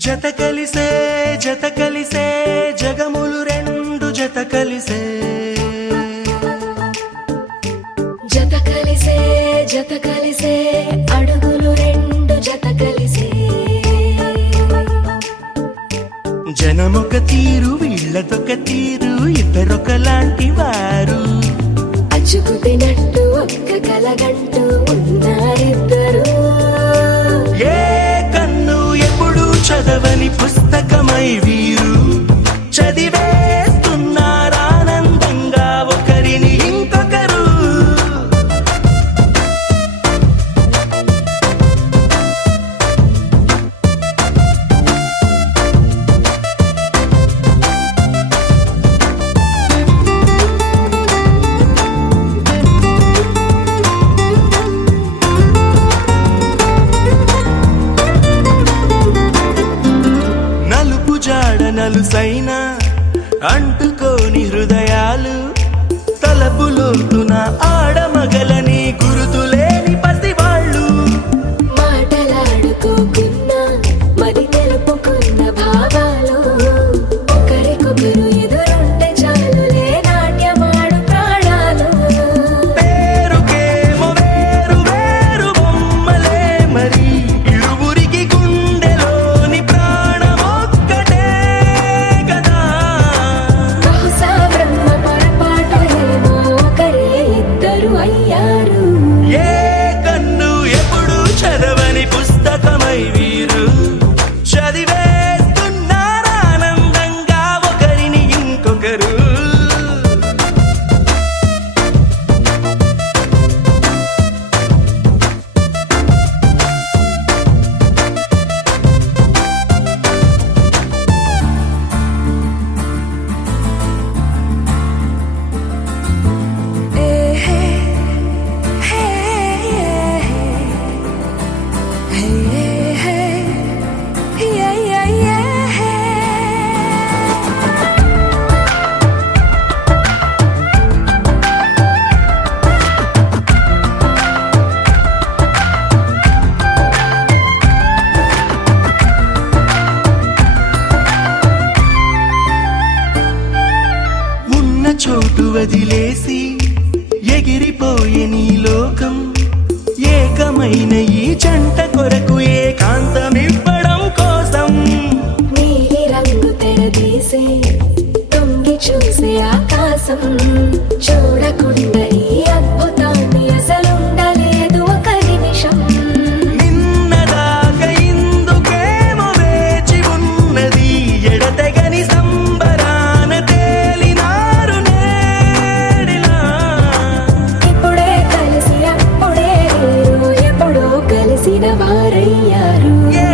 జత కలిసే జగములు రెండు జత కలిసే అడుగులు రెండు జత కలిసే జనమొక తీరు వీళ్ళదొక తీరు ఇద్దరొకలాంటి వారు అచ్చుకు తినట్టు ఒక్క కలగంటూ ఉన్నారిద్దరు ఏ కన్ను ఎప్పుడు చదవని పుస్తకమై వీరు చదివేస్తున్నారానందంగా ఒకరిని ఇంకొకరు నలుసైన అంటుకోని హృదయాలు తలపులోతున ఆడమగలని గురుతులేని పసివాళ్ళు మాటలాడుకోకున్నా మరి తెలుపుకున్న భావాలు ఒకరికొకరు ఎదురుంటే చాలులే నాట్యమాడు ప్రాణాలు పేరుకేమో వేరు వేరు బొమ్మలే మరి ఇరువురికి గుండెలోని ప్రాణమొక్కటే కదా బహుశా బ్రహ్మ పొరపాటు ఏమో ఒకరే ఇద్దరు అయ్యారు ఏ కన్ను ఎప్పుడు చదవని పుస్తకమై వీరు చదివేస్తున్నారానందంగా ఒకరిని ఇంకొకరు ఉన్న చోటు వదిలేసి ఎగిరిపోయే నీ లోకం ఏకమైన ఈ జంట కొరకు ఏకాంతమివ్వడం కోసం నీలి రంగు తెరదీసే తొంగి చూసే ఆకాశం చూడకుండా ఈ అద్భుతాన్ని అసలుండలేదు ఒక నిమిషం నిన్నదాకా ఇందుకేమో వేచి ఉన్నది ఎడతెగని సంబరాన తేలినారు నేడిలా ఇప్పుడే కలిసి అప్పుడే వీరు ఎప్పుడో కలిసిన వారయ్యారు ఏ